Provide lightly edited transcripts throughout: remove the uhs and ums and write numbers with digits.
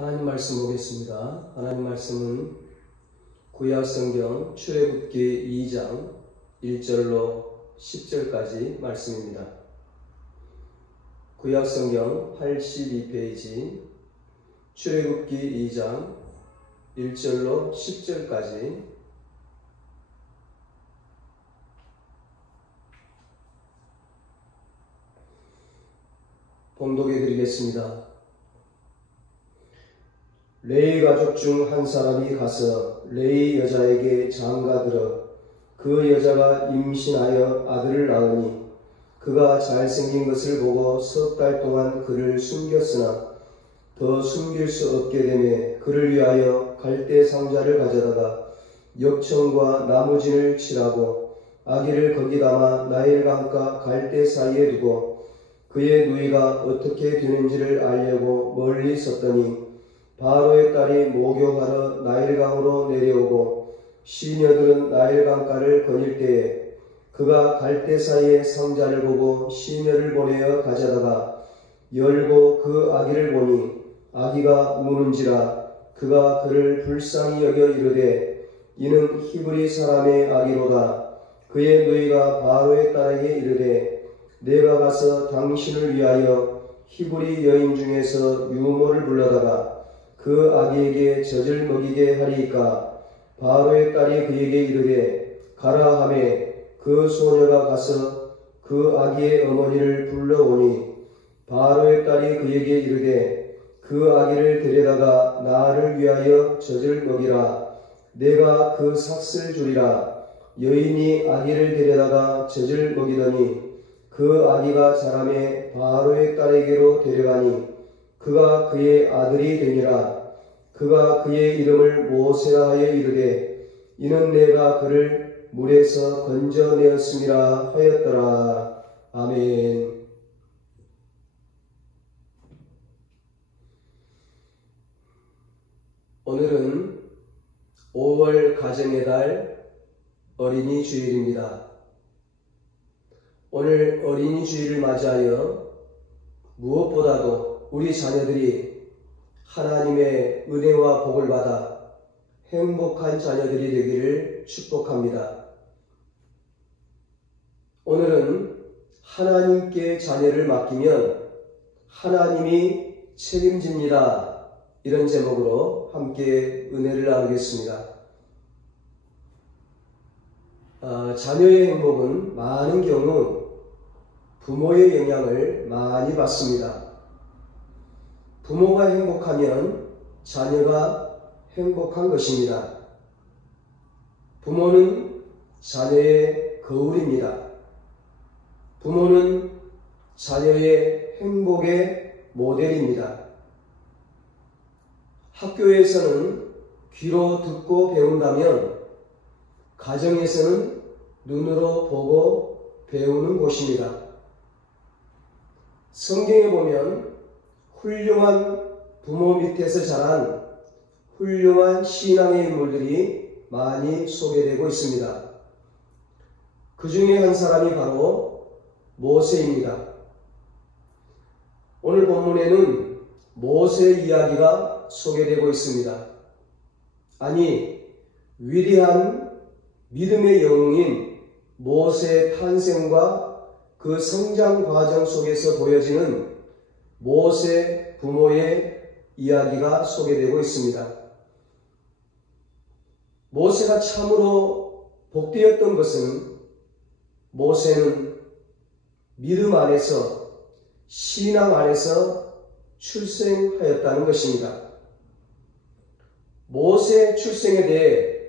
하나님 말씀 보겠습니다. 하나님 말씀은 구약성경 출애굽기 2장 1절로 10절까지 말씀입니다. 구약성경 82페이지 출애굽기 2장 1절로 10절까지 봉독해 드리겠습니다. 레위 가족 중 한 사람이 가서 레위 여자에게 장가들어 그 여자가 임신하여 아들을 낳으니 그가 잘생긴 것을 보고 석 달 동안 그를 숨겼으나 더 숨길 수 없게 되매 그를 위하여 갈대 상자를 가져다가 역청과 나무진을 칠하고 아기를 거기 담아 나일강가 갈대 사이에 두고 그의 누이가 어떻게 되는지를 알려고 멀리 섰더니 바로의 딸이 목욕하러 나일강으로 내려오고 시녀들은 나일강가를 거닐 때에 그가 갈대 사이에 상자를 보고 시녀를 보내어 가져다가 열고 그 아기를 보니 아기가 우는지라 그가 그를 불쌍히 여겨 이르되 이는 히브리 사람의 아기로다. 그의 누이가 바로의 딸에게 이르되 내가 가서 당신을 위하여 히브리 여인 중에서 유모를 불러다가 그 아기에게 젖을 먹이게 하리이까. 바로의 딸이 그에게 이르되 가라 하매 그 소녀가 가서 그 아기의 어머니를 불러오니 바로의 딸이 그에게 이르되 그 아기를 데려다가 나를 위하여 젖을 먹이라. 내가 그 삭슬 주리라. 여인이 아기를 데려다가 젖을 먹이더니 그 아기가 자라매 바로의 딸에게로 데려가니 그가 그의 아들이 되니라. 그가 그의 이름을 모세라 하여 이르되 이는 내가 그를 물에서 건져내었음이라 하였더라. 아멘. 오늘은 5월 가정의 달 어린이 주일입니다. 오늘 어린이 주일을 맞이하여 무엇보다도 우리 자녀들이 하나님의 은혜와 복을 받아 행복한 자녀들이 되기를 축복합니다. 오늘은 하나님께 자녀를 맡기면 하나님이 책임집니다. 이런 제목으로 함께 은혜를 나누겠습니다. 자녀의 행복은 많은 경우 부모의 영향을 많이 받습니다. 부모가 행복하면 자녀가 행복한 것입니다. 부모는 자녀의 거울입니다. 부모는 자녀의 행복의 모델입니다. 학교에서는 귀로 듣고 배운다면 가정에서는 눈으로 보고 배우는 곳입니다. 성경에 보면 훌륭한 부모 밑에서 자란 훌륭한 신앙의 인물들이 많이 소개되고 있습니다. 그 중에 한 사람이 바로 모세입니다. 오늘 본문에는 모세 이야기가 소개되고 있습니다. 아니, 위대한 믿음의 영웅인 모세의 탄생과 그 성장 과정 속에서 보여지는 모세 부모의 이야기가 소개되고 있습니다. 모세가 참으로 복되었던 것은 모세는 믿음 안에서 신앙 안에서 출생하였다는 것입니다. 모세 출생에 대해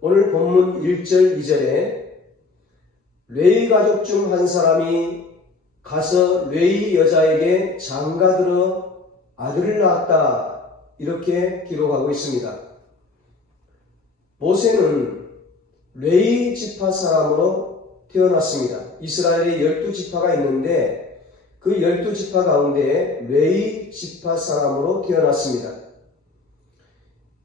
오늘 본문 1절 2절에 레위 가족 중 한 사람이 가서 레위 여자에게 장가들어 아들을 낳았다. 이렇게 기록하고 있습니다. 모세는 레위 지파 사람으로 태어났습니다. 이스라엘에 12지파가 있는데 그 12지파 가운데 레위 지파 사람으로 태어났습니다.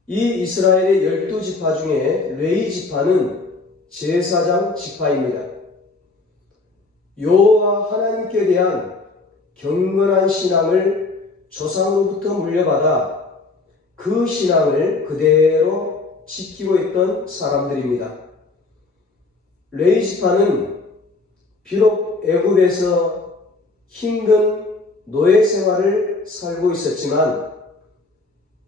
이 이스라엘의 12지파 중에 레위 지파는 제사장 지파입니다. 여호와 하나님께 대한 경건한 신앙을 조상으로부터 물려받아 그 신앙을 그대로 지키고 있던 사람들입니다. 레위 지파는 비록 애굽에서 힘든 노예 생활을 살고 있었지만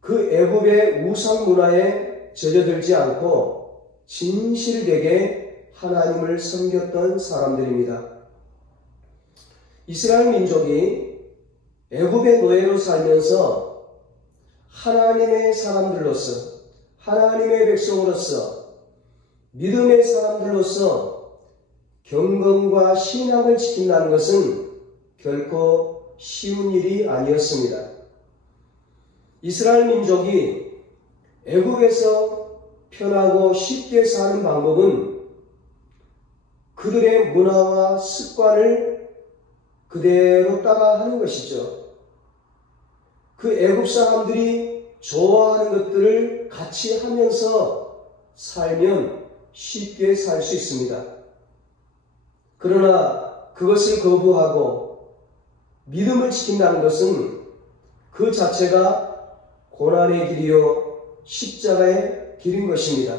그 애굽의 우상 문화에 젖어들지 않고 진실되게 하나님을 섬겼던 사람들입니다. 이스라엘 민족이 애굽의 노예로 살면서 하나님의 사람들로서, 하나님의 백성으로서, 믿음의 사람들로서 경건과 신앙을 지킨다는 것은 결코 쉬운 일이 아니었습니다. 이스라엘 민족이 애굽에서 편하고 쉽게 사는 방법은 그들의 문화와 습관을 그대로 따라하는 것이죠. 그 애굽 사람들이 좋아하는 것들을 같이 하면서 살면 쉽게 살 수 있습니다. 그러나 그것을 거부하고 믿음을 지킨다는 것은 그 자체가 고난의 길이요 십자가의 길인 것입니다.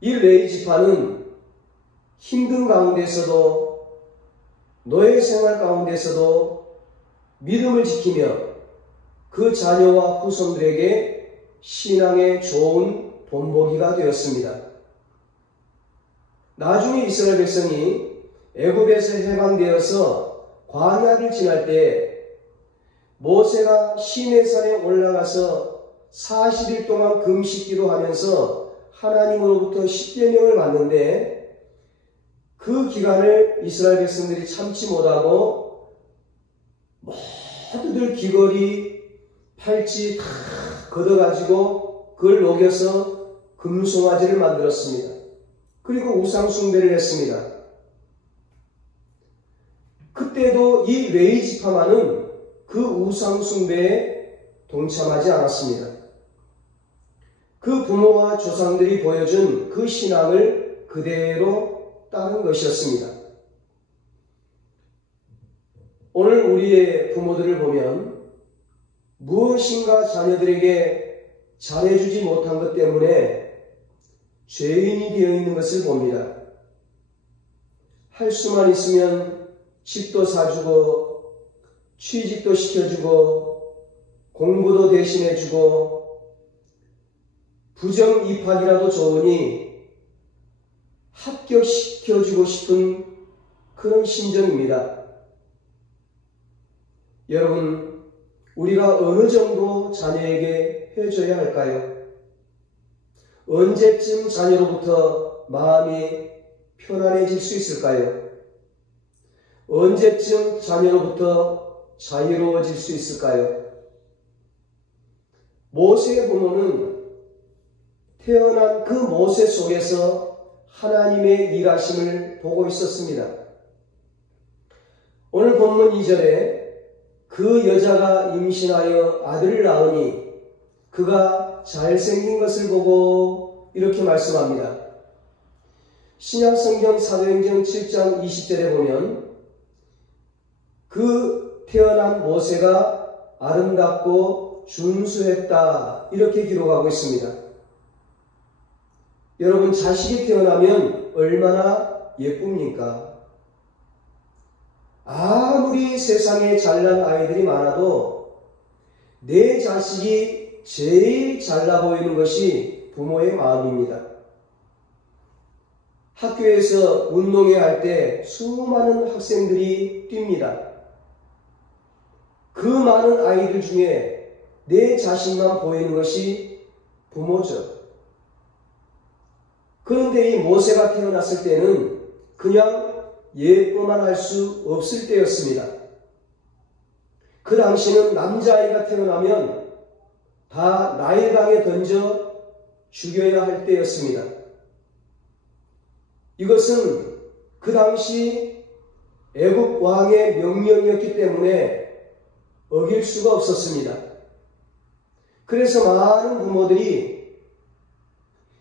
이 레위 지파는 힘든 가운데서도 노예 생활 가운데서도 믿음을 지키며 그 자녀와 후손들에게 신앙의 좋은 본보기가 되었습니다. 나중에 이스라엘 백성이 애굽에서 해방되어서 광야를 지날 때 모세가 시내산에 올라가서 40일 동안 금식기도 하면서 하나님으로부터 십계명을 받는데 그 기간을 이스라엘 백성들이 참지 못하고 모두들 귀걸이, 팔찌 다 걷어가지고 그걸 녹여서 금송아지를 만들었습니다. 그리고 우상 숭배를 했습니다. 그때도 이 레위 지파만은 그 우상 숭배에 동참하지 않았습니다. 그 부모와 조상들이 보여준 그 신앙을 그대로 따른 것이었습니다. 오늘 우리의 부모들을 보면 무엇인가 자녀들에게 잘해주지 못한 것 때문에 죄인이 되어 있는 것을 봅니다. 할 수만 있으면 집도 사주고 취직도 시켜주고 공부도 대신해주고 부정 입학이라도 좋으니 합격시켜주고 싶은 그런 심정입니다. 여러분, 우리가 어느 정도 자녀에게 해줘야 할까요? 언제쯤 자녀로부터 마음이 편안해질 수 있을까요? 언제쯤 자녀로부터 자유로워질 수 있을까요? 모세의 부모는 태어난 그 모세 속에서 하나님의 일하심을 보고 있었습니다. 오늘 본문 2절에 그 여자가 임신하여 아들을 낳으니 그가 잘생긴 것을 보고 이렇게 말씀합니다. 신약성경 사도행전 7장 20절에 보면 그 태어난 모세가 아름답고 준수했다 이렇게 기록하고 있습니다. 여러분, 자식이 태어나면 얼마나 예쁩니까? 아무리 세상에 잘난 아이들이 많아도 내 자식이 제일 잘나 보이는 것이 부모의 마음입니다. 학교에서 운동회 할 때 수많은 학생들이 뜁니다. 그 많은 아이들 중에 내 자신만 보이는 것이 부모죠. 그런데 이 모세가 태어났을 때는 그냥 예뻐만 할 수 없을 때였습니다. 그 당시는 남자아이가 태어나면 다 나일강에 던져 죽여야 할 때였습니다. 이것은 그 당시 애굽 왕의 명령이었기 때문에 어길 수가 없었습니다. 그래서 많은 부모들이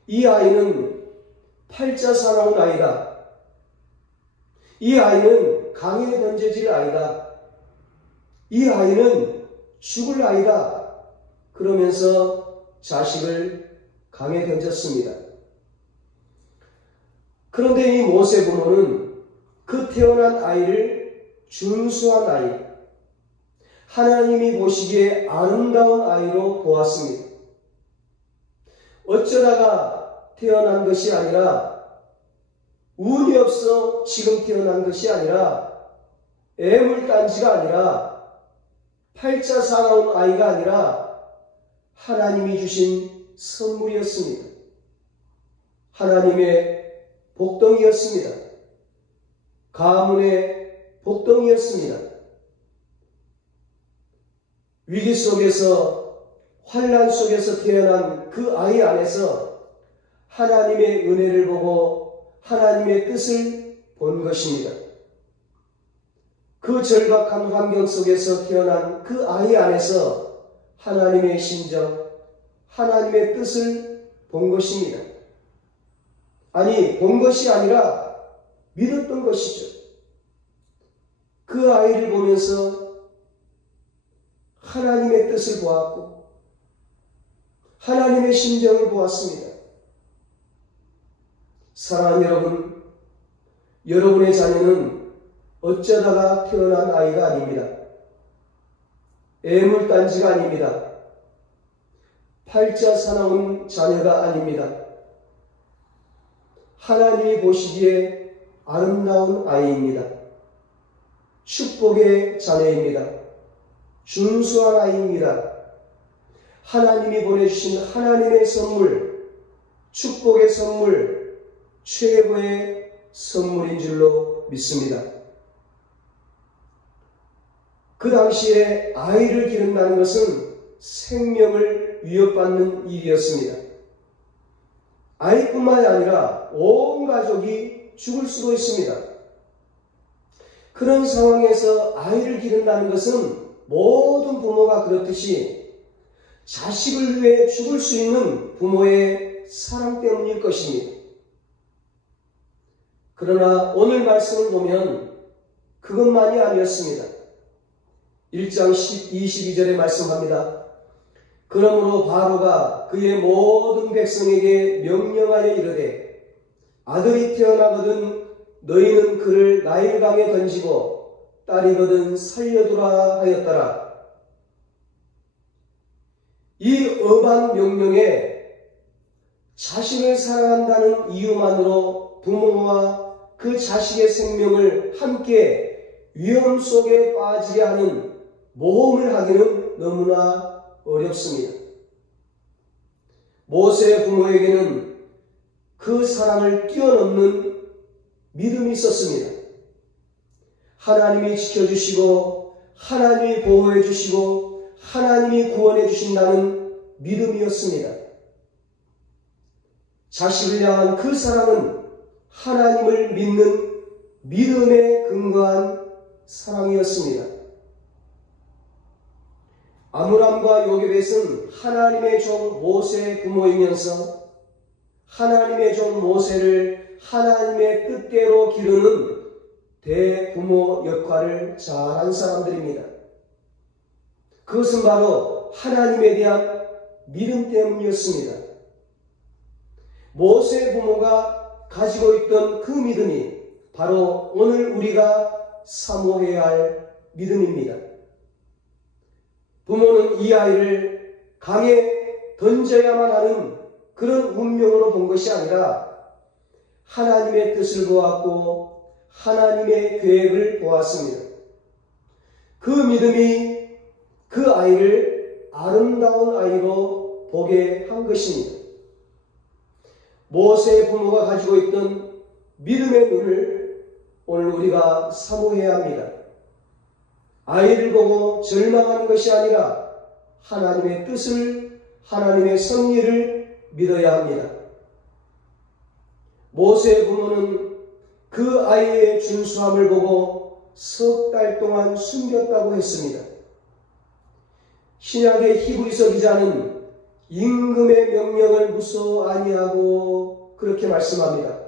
이 아이는 팔자 사나운 아이다. 이 아이는 강에 던져질 아이다. 이 아이는 죽을 아이다. 그러면서 자식을 강에 던졌습니다. 그런데 이 모세 부모는 그 태어난 아이를 준수한 아이, 하나님이 보시기에 아름다운 아이로 보았습니다. 어쩌다가 태어난 것이 아니라, 운이 없어 지금 태어난 것이 아니라, 애물단지가 아니라, 팔자 사나운 아이가 아니라 하나님이 주신 선물이었습니다. 하나님의 복덩이였습니다. 가문의 복덩이였습니다. 위기 속에서, 환난 속에서 태어난 그 아이 안에서 하나님의 은혜를 보고 하나님의 뜻을 본 것입니다. 그 절박한 환경 속에서 태어난 그 아이 안에서 하나님의 심정, 하나님의 뜻을 본 것입니다. 아니, 본 것이 아니라 믿었던 것이죠. 그 아이를 보면서 하나님의 뜻을 보았고 하나님의 심정을 보았습니다. 사랑하는 여러분, 여러분의 자녀는 어쩌다가 태어난 아이가 아닙니다. 애물단지가 아닙니다. 팔자 사나운 자녀가 아닙니다. 하나님이 보시기에 아름다운 아이입니다. 축복의 자녀입니다. 준수한 아이입니다. 하나님이 보내주신 하나님의 선물, 축복의 선물, 최고의 선물인 줄로 믿습니다. 그 당시에 아이를 기른다는 것은 생명을 위협받는 일이었습니다. 아이뿐만이 아니라 온 가족이 죽을 수도 있습니다. 그런 상황에서 아이를 기른다는 것은 모든 부모가 그렇듯이 자식을 위해 죽을 수 있는 부모의 사랑 때문일 것입니다. 그러나 오늘 말씀을 보면 그것만이 아니었습니다. 1장 22절에 말씀합니다. 그러므로 바로가 그의 모든 백성에게 명령하여 이르되 아들이 태어나거든 너희는 그를 나일강에 던지고 딸이거든 살려두라 하였더라. 이 엄한 명령에 자신을 사랑한다는 이유만으로 부모와 그 자식의 생명을 함께 위험 속에 빠지게 하는 모험을 하기는 너무나 어렵습니다. 모세의 부모에게는 그 사랑을 뛰어넘는 믿음이 있었습니다. 하나님이 지켜주시고 하나님이 보호해 주시고 하나님이 구원해 주신다는 믿음이었습니다. 자식을 향한 그 사랑은 하나님을 믿는 믿음에 근거한 사랑이었습니다. 아므람과 요게벳은 하나님의 종 모세의 부모이면서 하나님의 종 모세를 하나님의 뜻대로 기르는 대부모 역할을 잘한 사람들입니다. 그것은 바로 하나님에 대한 믿음 때문이었습니다. 모세의 부모가 가지고 있던 그 믿음이 바로 오늘 우리가 사모해야 할 믿음입니다. 부모는 이 아이를 강에 던져야만 하는 그런 운명으로 본 것이 아니라 하나님의 뜻을 보았고 하나님의 계획을 보았습니다. 그 믿음이 그 아이를 아름다운 아이로 보게 한 것입니다. 모세의 부모가 가지고 있던 믿음의 눈을 오늘 우리가 사모해야 합니다. 아이를 보고 절망하는 것이 아니라 하나님의 뜻을, 하나님의 섭리를 믿어야 합니다. 모세의 부모는 그 아이의 준수함을 보고 석 달 동안 숨겼다고 했습니다. 신약의 히브리서 기자는 임금의 명령을 무서워 아니하고 그렇게 말씀합니다.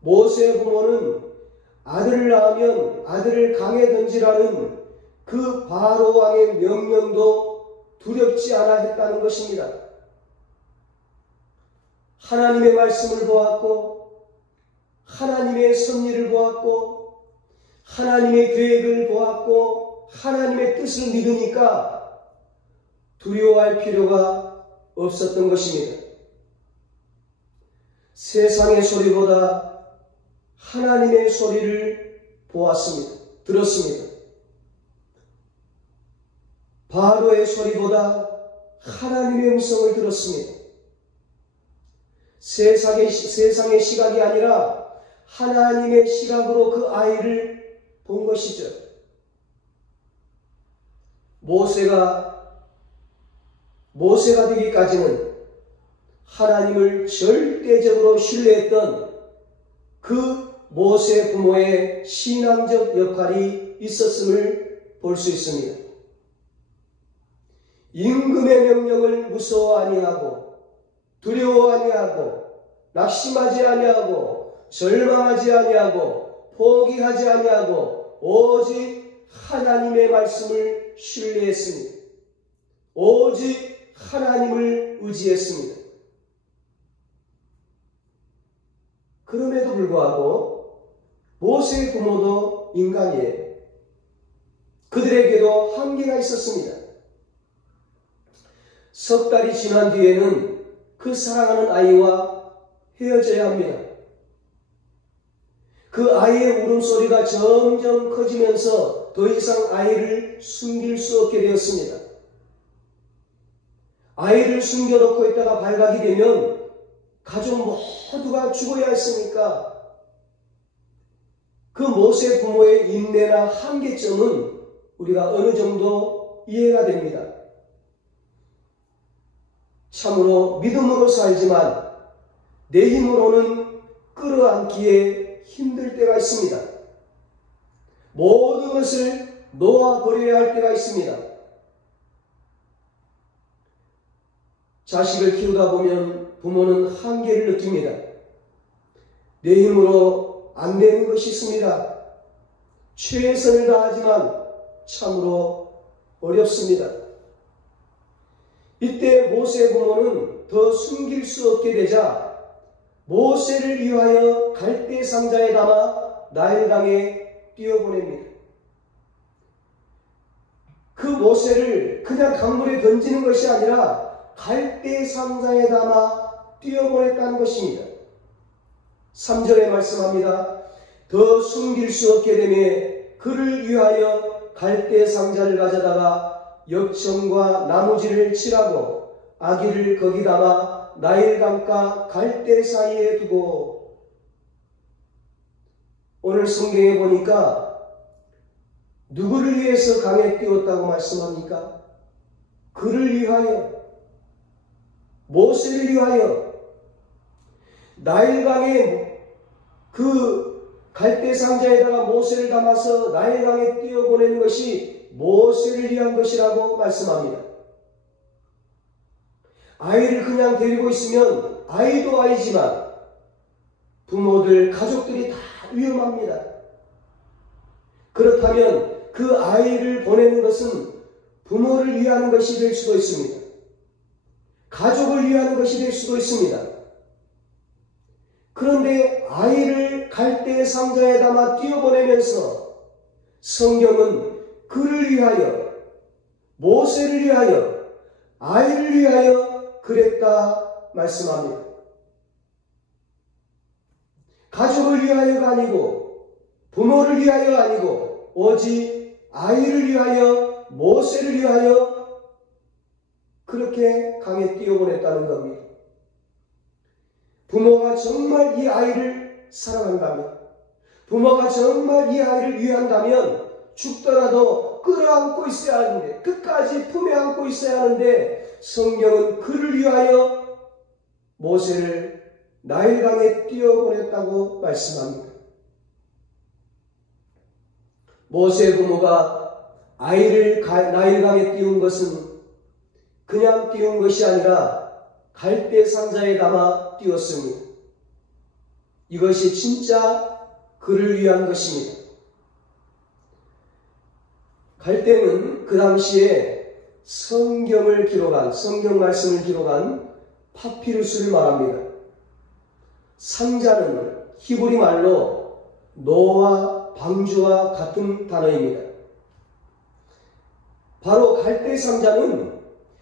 모세의 부모는 아들을 낳으면 아들을 강에 던지라는 그 바로 왕의 명령도 두렵지 않아 했다는 것입니다. 하나님의 말씀을 보았고, 하나님의 섭리를 보았고, 하나님의 계획을 보았고, 하나님의 뜻을 믿으니까 두려워할 필요가 없었던 것입니다. 세상의 소리보다 하나님의 소리를 보았습니다. 들었습니다. 바로의 소리보다 하나님의 음성을 들었습니다. 세상의 시각이 아니라 하나님의 시각으로 그 아이를 본 것이죠. 모세가 되기까지는 하나님을 절대적으로 신뢰했던 그 모세 부모의 신앙적 역할이 있었음을 볼 수 있습니다. 임금의 명령을 무서워 아니하고, 두려워 아니하고, 낙심하지 아니하고, 절망하지 아니하고, 포기하지 아니하고, 오직 하나님의 말씀을 신뢰했습니다. 오직 하나님을 의지했습니다. 그럼에도 불구하고 모세의 부모도 인간이에요. 그들에게도 한계가 있었습니다. 석 달이 지난 뒤에는 그 사랑하는 아이와 헤어져야 합니다. 그 아이의 울음소리가 점점 커지면서 더 이상 아이를 숨길 수 없게 되었습니다. 아이를 숨겨놓고 있다가 발각이 되면 가족 모두가 죽어야 했으니까 그 모세 부모의 인내나 한계점은 우리가 어느 정도 이해가 됩니다. 참으로 믿음으로 살지만 내 힘으로는 끌어안기에 힘들 때가 있습니다. 모든 것을 놓아버려야 할 때가 있습니다. 자식을 키우다 보면 부모는 한계를 느낍니다. 내 힘으로 안 되는 것이 있습니다. 최선을 다하지만 참으로 어렵습니다. 이때 모세 부모는 더 숨길 수 없게 되자 모세를 위하여 갈대 상자에 담아 나일강에 띄어보냅니다. 그 모세를 그냥 강물에 던지는 것이 아니라 갈대 상자에 담아 띄어보냈다는 것입니다. 3절에 말씀합니다. 더 숨길 수 없게 되매 그를 위하여 갈대 상자를 가져다가 역청과 나무지를 칠하고 아기를 거기 담아 나일강가 갈대 사이에 두고. 오늘 성경에 보니까 누구를 위해서 강에 띄웠다고 말씀합니까? 그를 위하여, 모세를 위하여. 나일강에 그 갈대 상자에다가 모세를 담아서 나일강에 띄어보내는 것이 모세를 위한 것이라고 말씀합니다. 아이를 그냥 데리고 있으면 아이도 아이지만 부모들, 가족들이 다 위험합니다. 그렇다면 그 아이를 보내는 것은 부모를 위하는 것이 될 수도 있습니다. 가족을 위하는 것이 될 수도 있습니다. 그런데 아이를 갈대 상자에 담아 띄어보내면서 성경은 그를 위하여, 모세를 위하여, 아이를 위하여 그랬다 말씀합니다. 가족을 위하여가 아니고, 부모를 위하여가 아니고, 오직 아이를 위하여, 모세를 위하여 그렇게 강에 띄어보냈다는 겁니다. 부모가 정말 이 아이를 사랑한다면, 부모가 정말 이 아이를 위한다면 죽더라도 끌어안고 있어야 하는데, 끝까지 품에 안고 있어야 하는데, 성경은 그를 위하여 모세를 나일강에 띄어보냈다고 말씀합니다. 모세 부모가 아이를 나일강에 띄운 것은 그냥 띄운 것이 아니라 갈대 상자에 담아 띄웠습니다. 이것이 진짜 그를 위한 것입니다. 갈대는 그 당시에 성경 말씀을 기록한 파피루스를 말합니다. 상자는 히브리 말로 노와 방주와 같은 단어입니다. 바로 갈대 상자는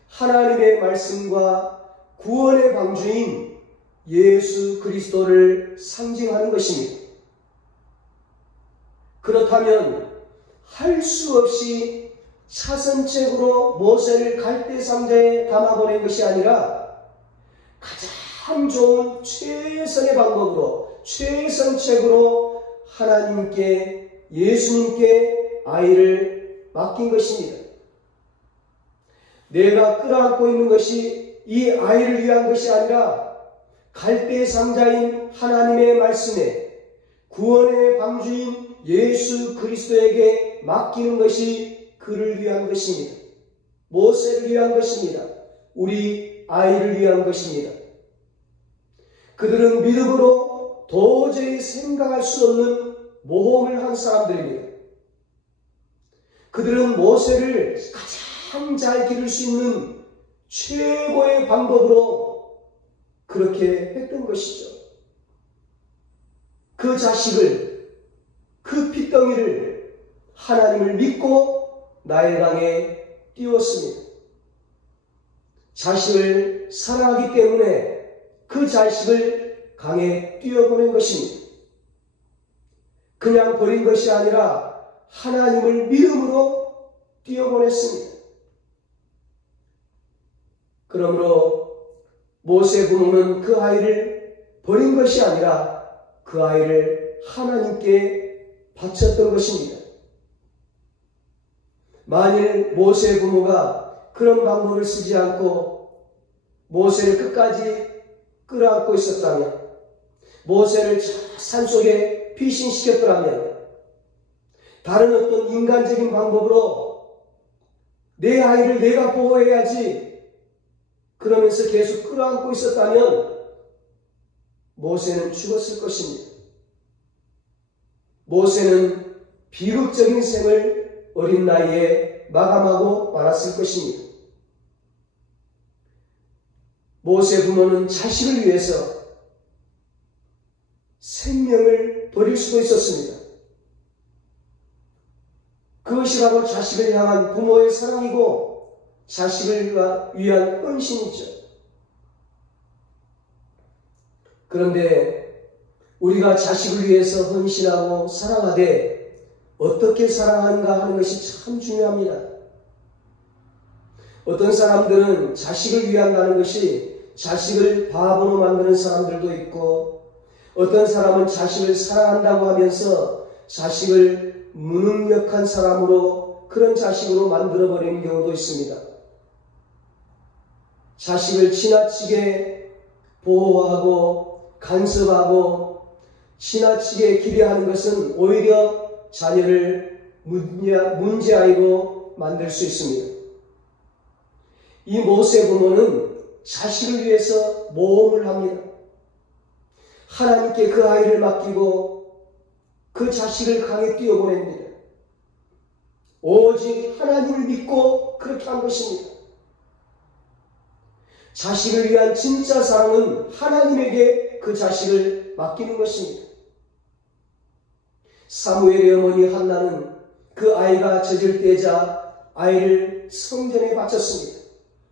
하나님의 말씀과 구원의 방주인 예수 그리스도를 상징하는 것입니다. 그렇다면 할 수 없이 차선책으로 모세를 갈대 상자에 담아보낸 것이 아니라 가장 좋은 최선의 방법으로, 최선책으로 하나님께, 예수님께 아이를 맡긴 것입니다. 내가 끌어안고 있는 것이 이 아이를 위한 것이 아니라 갈대 상자인 하나님의 말씀에 구원의 방주인 예수 그리스도에게 맡기는 것이 그를 위한 것입니다. 모세를 위한 것입니다. 우리 아이를 위한 것입니다. 그들은 믿음으로 도저히 생각할 수 없는 모험을 한 사람들입니다. 그들은 모세를 가장 잘 기를 수 있는 최고의 방법으로 그렇게 했던 것이죠. 그 자식을, 그 핏덩이를 하나님을 믿고 나일강에 띄웠습니다. 자식을 사랑하기 때문에 그 자식을 강에 띄워보낸 것입니다. 그냥 버린 것이 아니라 하나님을 믿음으로 띄워보냈습니다. 그러므로 모세 부모는 그 아이를 버린 것이 아니라 그 아이를 하나님께 바쳤던 것입니다. 만일 모세 부모가 그런 방법을 쓰지 않고 모세를 끝까지 끌어안고 있었다면, 모세를 산속에 피신시켰더라면, 다른 어떤 인간적인 방법으로 내 아이를 내가 보호해야지 그러면서 계속 끌어안고 있었다면 모세는 죽었을 것입니다. 모세는 비극적인 생을 어린 나이에 마감하고 말았을 것입니다. 모세 부모는 자식을 위해서 생명을 버릴 수도 있었습니다. 그것이 바로 자식을 향한 부모의 사랑이고 자식을 위한 헌신이죠. 그런데 우리가 자식을 위해서 헌신하고 사랑하되 어떻게 사랑하는가 하는 것이 참 중요합니다. 어떤 사람들은 자식을 위한다는 것이 자식을 바보로 만드는 사람들도 있고, 어떤 사람은 자식을 사랑한다고 하면서 자식을 무능력한 사람으로, 그런 자식으로 만들어버리는 경우도 있습니다. 자식을 지나치게 보호하고 간섭하고 지나치게 기대하는 것은 오히려 자녀를 문제아이로 만들 수 있습니다. 이 모세 부모는 자식을 위해서 모험을 합니다. 하나님께 그 아이를 맡기고 그 자식을 강에 띄워보냅니다. 오직 하나님을 믿고 그렇게 한 것입니다. 자식을 위한 진짜 사랑은 하나님에게 그 자식을 맡기는 것입니다. 사무엘의 어머니 한나는 그 아이가 젖을 때자 아이를 성전에 바쳤습니다.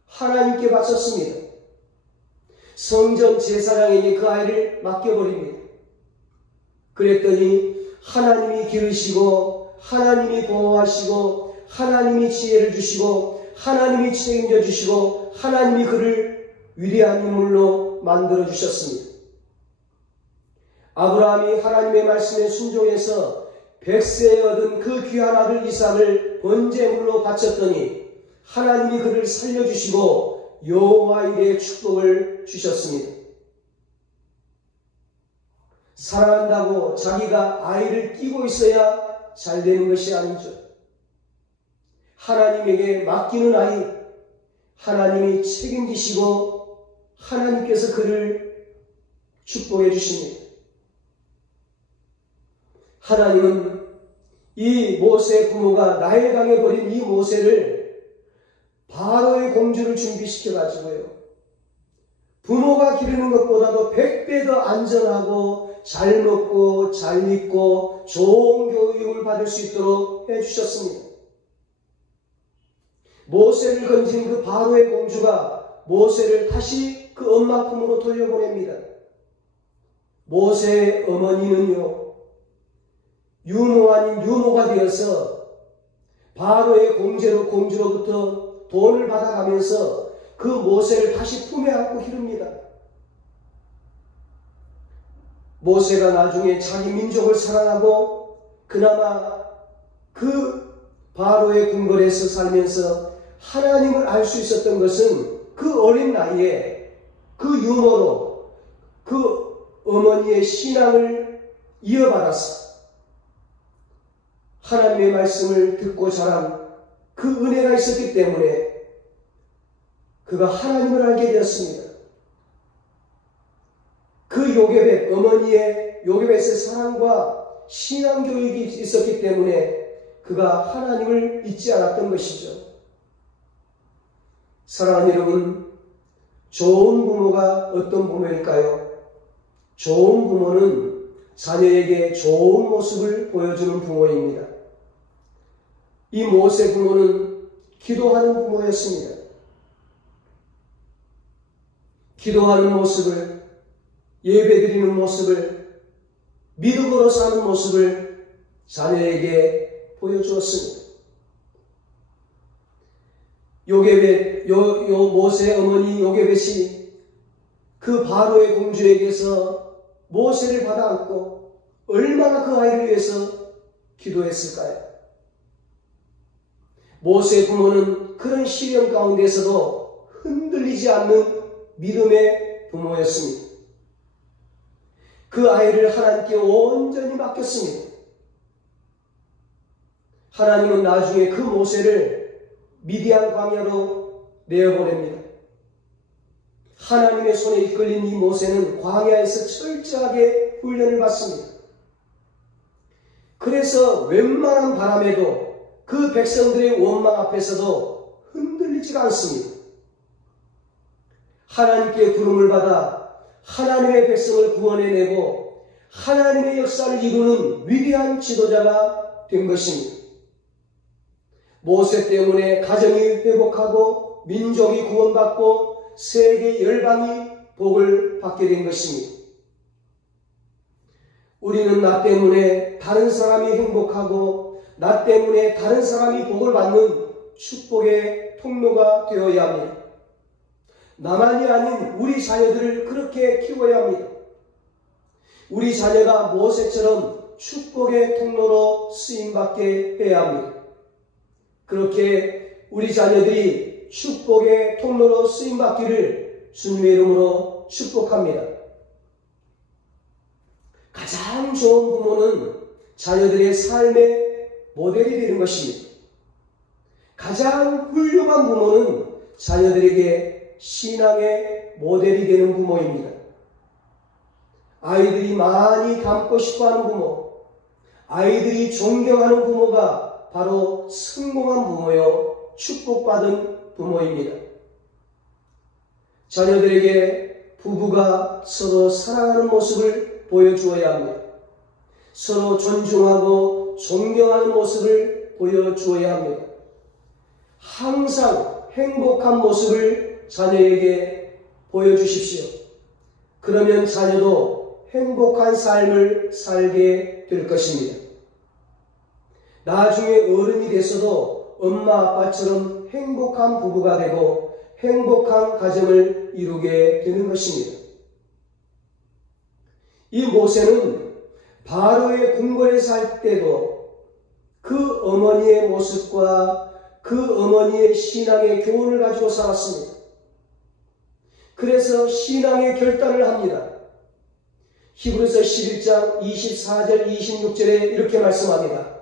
하나님께 바쳤습니다. 성전 제사장에게 그 아이를 맡겨버립니다. 그랬더니 하나님이 기르시고 하나님이 보호하시고 하나님이 지혜를 주시고 하나님이 책임져 주시고 하나님이 그를 위대한 인물로 만들어 주셨습니다. 아브라함이 하나님의 말씀에 순종해서 100세에 얻은 그 귀한 아들 이삭을 번제물로 바쳤더니 하나님이 그를 살려주시고 여호와 이레의 축복을 주셨습니다. 사랑한다고 자기가 아이를 끼고 있어야 잘 되는 것이 아니죠. 하나님에게 맡기는 아이, 하나님이 책임지시고 하나님께서 그를 축복해 주십니다. 하나님은 이 모세 부모가 나일강에 버린 이 모세를 바로의 공주를 준비시켜가지고요, 부모가 기르는 것보다도 100배 더 안전하고 잘 먹고 잘 입고 좋은 교육을 받을 수 있도록 해주셨습니다. 모세를 건진 그 바로의 공주가 모세를 다시 그 엄마 품으로 돌려보냅니다. 모세의 어머니는요, 유모 아닌 유모가 되어서 바로의 공주로부터 돈을 받아가면서 그 모세를 다시 품에 안고 기릅니다. 모세가 나중에 자기 민족을 사랑하고 그나마 그 바로의 궁궐에서 살면서 하나님을 알 수 있었던 것은 그 어린 나이에 그 유모로 그 어머니의 신앙을 이어받았어. 하나님의 말씀을 듣고 자란 그 은혜가 있었기 때문에 그가 하나님을 알게 되었습니다. 그 요게벳, 어머니의 요게벳의 사랑과 신앙 교육이 있었기 때문에 그가 하나님을 잊지 않았던 것이죠. 사랑하는 여러분, 좋은 부모가 어떤 부모일까요? 좋은 부모는 자녀에게 좋은 모습을 보여주는 부모입니다. 이 모세 부모는 기도하는 부모였습니다. 기도하는 모습을, 예배드리는 모습을, 믿음으로 사는 모습을 자녀에게 보여주었습니다. 모세의 어머니 요게벳이 그 바로의 공주에게서 모세를 받아 안고 얼마나 그 아이를 위해서 기도했을까요? 모세의 부모는 그런 시련 가운데서도 흔들리지 않는 믿음의 부모였습니다. 그 아이를 하나님께 온전히 맡겼습니다. 하나님은 나중에 그 모세를 미디안 광야로 내어보냅니다. 하나님의 손에 이끌린 이 모세는 광야에서 철저하게 훈련을 받습니다. 그래서 웬만한 바람에도 그 백성들의 원망 앞에서도 흔들리지가 않습니다. 하나님께 부름을 받아 하나님의 백성을 구원해내고 하나님의 역사를 이루는 위대한 지도자가 된 것입니다. 모세 때문에 가정이 회복하고 민족이 구원받고 세계 열방이 복을 받게 된 것입니다. 우리는 나 때문에 다른 사람이 행복하고 나 때문에 다른 사람이 복을 받는 축복의 통로가 되어야 합니다. 나만이 아닌 우리 자녀들을 그렇게 키워야 합니다. 우리 자녀가 모세처럼 축복의 통로로 쓰임받게 해야 합니다. 그렇게 우리 자녀들이 축복의 통로로 쓰임받기를 주님의 이름으로 축복합니다. 가장 좋은 부모는 자녀들의 삶의 모델이 되는 것입니다. 가장 훌륭한 부모는 자녀들에게 신앙의 모델이 되는 부모입니다. 아이들이 많이 닮고 싶어하는 부모, 아이들이 존경하는 부모가 바로 성공한 부모요, 축복받은 부모입니다. 자녀들에게 부부가 서로 사랑하는 모습을 보여주어야 합니다. 서로 존중하고 존경하는 모습을 보여주어야 합니다. 항상 행복한 모습을 자녀에게 보여주십시오. 그러면 자녀도 행복한 삶을 살게 될 것입니다. 나중에 어른이 돼서도 엄마 아빠처럼 행복한 부부가 되고 행복한 가정을 이루게 되는 것입니다. 이 모세는 바로의 궁궐에 살 때도 그 어머니의 모습과 그 어머니의 신앙의 교훈을 가지고 살았습니다. 그래서 신앙의 결단을 합니다. 히브리서 11장 24절 26절에 이렇게 말씀합니다.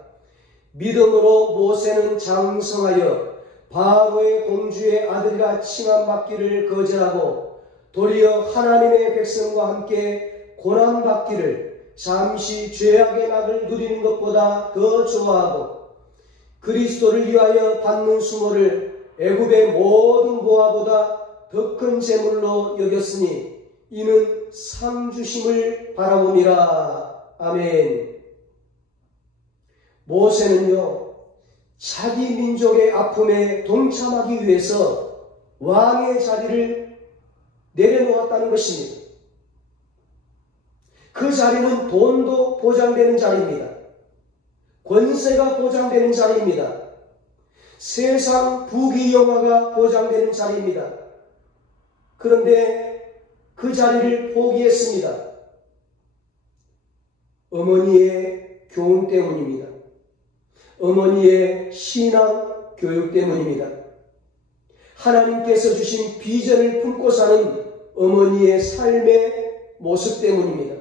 믿음으로 모세는 장성하여 바로의 공주의 아들이라 칭함받기를 거절하고 도리어 하나님의 백성과 함께 고난받기를 잠시 죄악의 낙을 누리는 것보다 더 좋아하고 그리스도를 위하여 받는 수모를 애굽의 모든 보화보다 더 큰 재물로 여겼으니 이는 상 주심을 바라봄이라. 아멘. 모세는요, 자기 민족의 아픔에 동참하기 위해서 왕의 자리를 내려놓았다는 것입니다. 그 자리는 돈도 보장되는 자리입니다. 권세가 보장되는 자리입니다. 세상 부귀영화가 보장되는 자리입니다. 그런데 그 자리를 포기했습니다. 어머니의 교훈 때문입니다. 어머니의 신앙 교육 때문입니다. 하나님께서 주신 비전을 품고 사는 어머니의 삶의 모습 때문입니다.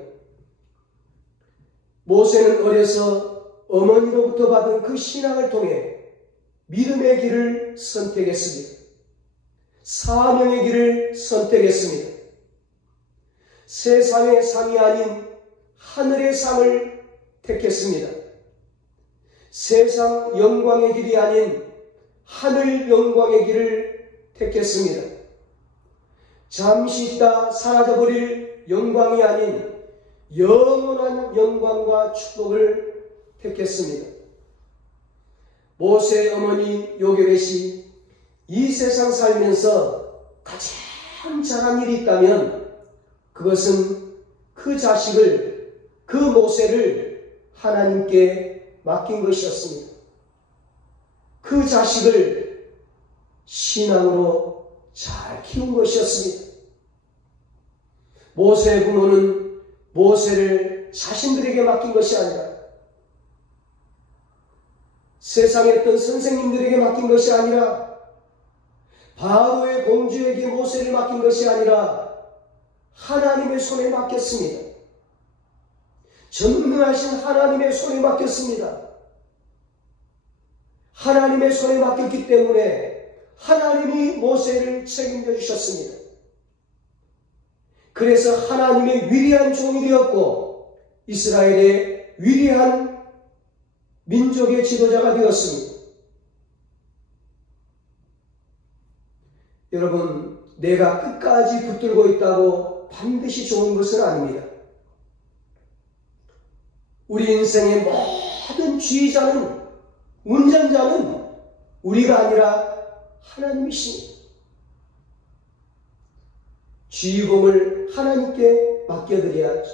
모세는 어려서 어머니로부터 받은 그 신앙을 통해 믿음의 길을 선택했습니다. 사명의 길을 선택했습니다. 세상의 상이 아닌 하늘의 상을 택했습니다. 세상 영광의 길이 아닌 하늘 영광의 길을 택했습니다. 잠시 있다 사라져버릴 영광이 아닌 영원한 영광과 축복을 택했습니다. 모세의 어머니 요게벳이 이 세상 살면서 가장 잘한 일이 있다면 그것은 그 자식을, 그 모세를 하나님께 맡긴 것이었습니다. 그 자식을 신앙으로 잘 키운 것이었습니다. 모세의 부모는 모세를 자신들에게 맡긴 것이 아니라 세상에 있던 선생님들에게 맡긴 것이 아니라 바로의 공주에게 모세를 맡긴 것이 아니라 하나님의 손에 맡겼습니다. 전능하신 하나님의 손에 맡겼습니다. 하나님의 손에 맡겼기 때문에 하나님이 모세를 책임져 주셨습니다. 그래서 하나님의 위대한 종이 되었고 이스라엘의 위대한 민족의 지도자가 되었습니다. 여러분, 내가 끝까지 붙들고 있다고 반드시 좋은 것은 아닙니다. 우리 인생의 모든 지휘자는, 운전자는 우리가 아니라 하나님이십니다. 지휘봉을 하나님께 맡겨드려야죠.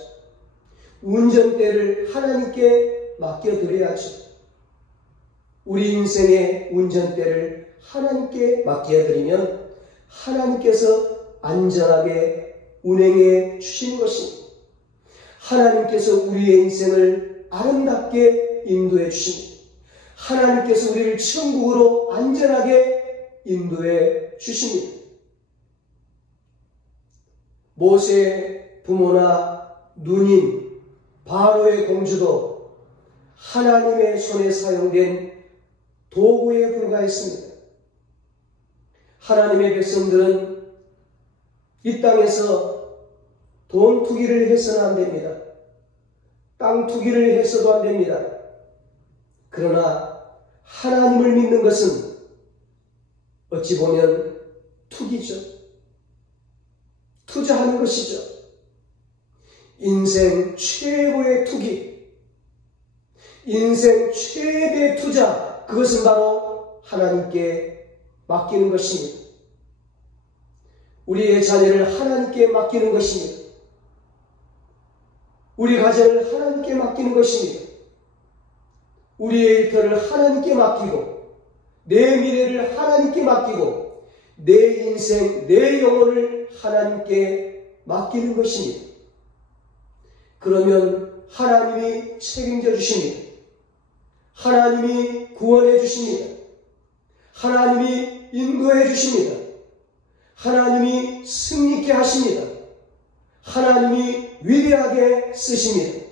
운전대를 하나님께 맡겨드려야죠. 우리 인생의 운전대를 하나님께 맡겨드리면 하나님께서 안전하게 운행해 주시는 것입니다. 하나님께서 우리의 인생을 아름답게 인도해 주십니다. 하나님께서 우리를 천국으로 안전하게 인도해 주십니다. 모세의 부모나 누님, 바로의 공주도 하나님의 손에 사용된 도구에 불과했습니다. 하나님의 백성들은 이 땅에서 돈 투기를 해서는 안 됩니다. 땅 투기를 해서도 안 됩니다. 그러나 하나님을 믿는 것은 어찌 보면 투기죠. 투자하는 것이죠. 인생 최고의 투기, 인생 최대의 투자, 그것은 바로 하나님께 맡기는 것입니다. 우리의 자녀를 하나님께 맡기는 것입니다. 우리 가정을 하나님께 맡기는 것입니다. 우리의 일터를 하나님께 맡기고 내 미래를 하나님께 맡기고 내 인생, 내 영혼을 하나님께 맡기는 것입니다. 그러면 하나님이 책임져 주십니다. 하나님이 구원해 주십니다. 하나님이 인도해 주십니다. 하나님이 승리케 하십니다. 하나님이 위대하게 쓰십니다.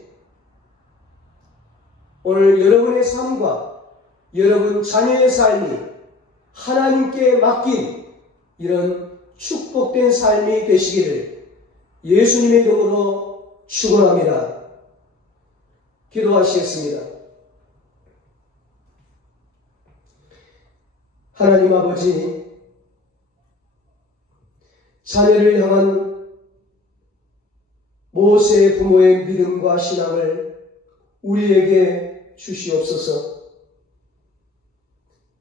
오늘 여러분의 삶과 여러분 자녀의 삶이 하나님께 맡긴 이런 축복된 삶이 되시기를 예수님의 이름으로 축원합니다. 기도하시겠습니다. 하나님 아버지, 자녀를 향한 모세 부모의 믿음과 신앙을 우리에게 주시옵소서.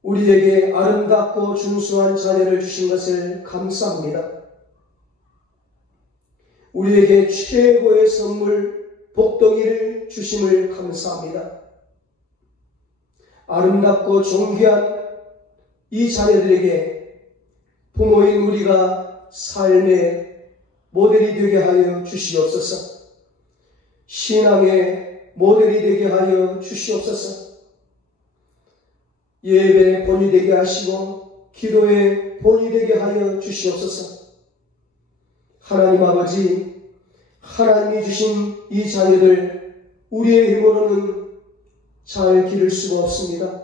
우리에게 아름답고 준수한 자녀를 주신 것을 감사합니다. 우리에게 최고의 선물 복덩이를 주심을 감사합니다. 아름답고 존귀한 이 자녀들에게 부모인 우리가 삶의 모델이 되게 하여 주시옵소서. 신앙의 모델이 되게 하여 주시옵소서. 예배의 본이 되게 하시고 기도의 본이 되게 하여 주시옵소서. 하나님 아버지, 하나님이 주신 이 자녀들 우리의 힘으로는 잘 기를 수가 없습니다.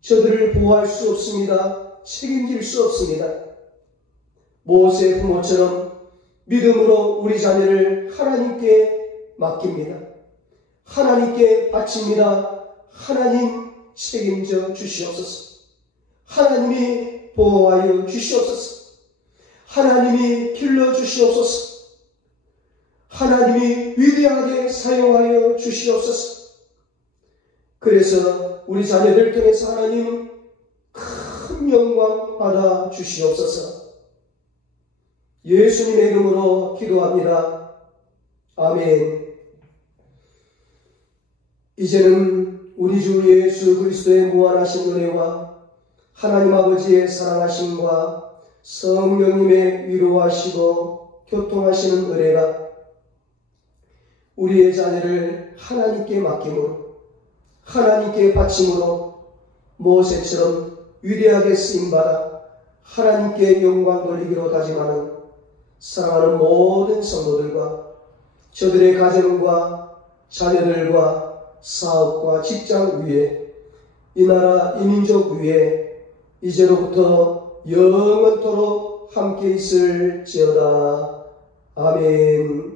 저들을 보호할 수 없습니다. 책임질 수 없습니다. 모세 부모처럼 믿음으로 우리 자녀를 하나님께 맡깁니다. 하나님께 바칩니다. 하나님 책임져 주시옵소서. 하나님이 보호하여 주시옵소서. 하나님이 길러 주시옵소서. 하나님이 위대하게 사용하여 주시옵소서. 그래서 우리 자녀들 통해서 하나님 큰 영광 받아 주시옵소서. 예수님의 이름으로 기도합니다. 아멘. 이제는 우리 주 예수 그리스도의 무한하신 은혜와 하나님 아버지의 사랑하심과 성령님의 위로하시고 교통하시는 은혜가 우리의 자녀를 하나님께 맡김으로 하나님께 바침으로 모세처럼 위대하게 쓰임받아 하나님께 영광 돌리기로 다짐하는 사랑하는 모든 성도들과 저들의 가정과 자녀들과 사업과 직장 위에 이 나라 이 민족 위에 이제로부터 영원토록 함께 있을지어다. 아멘.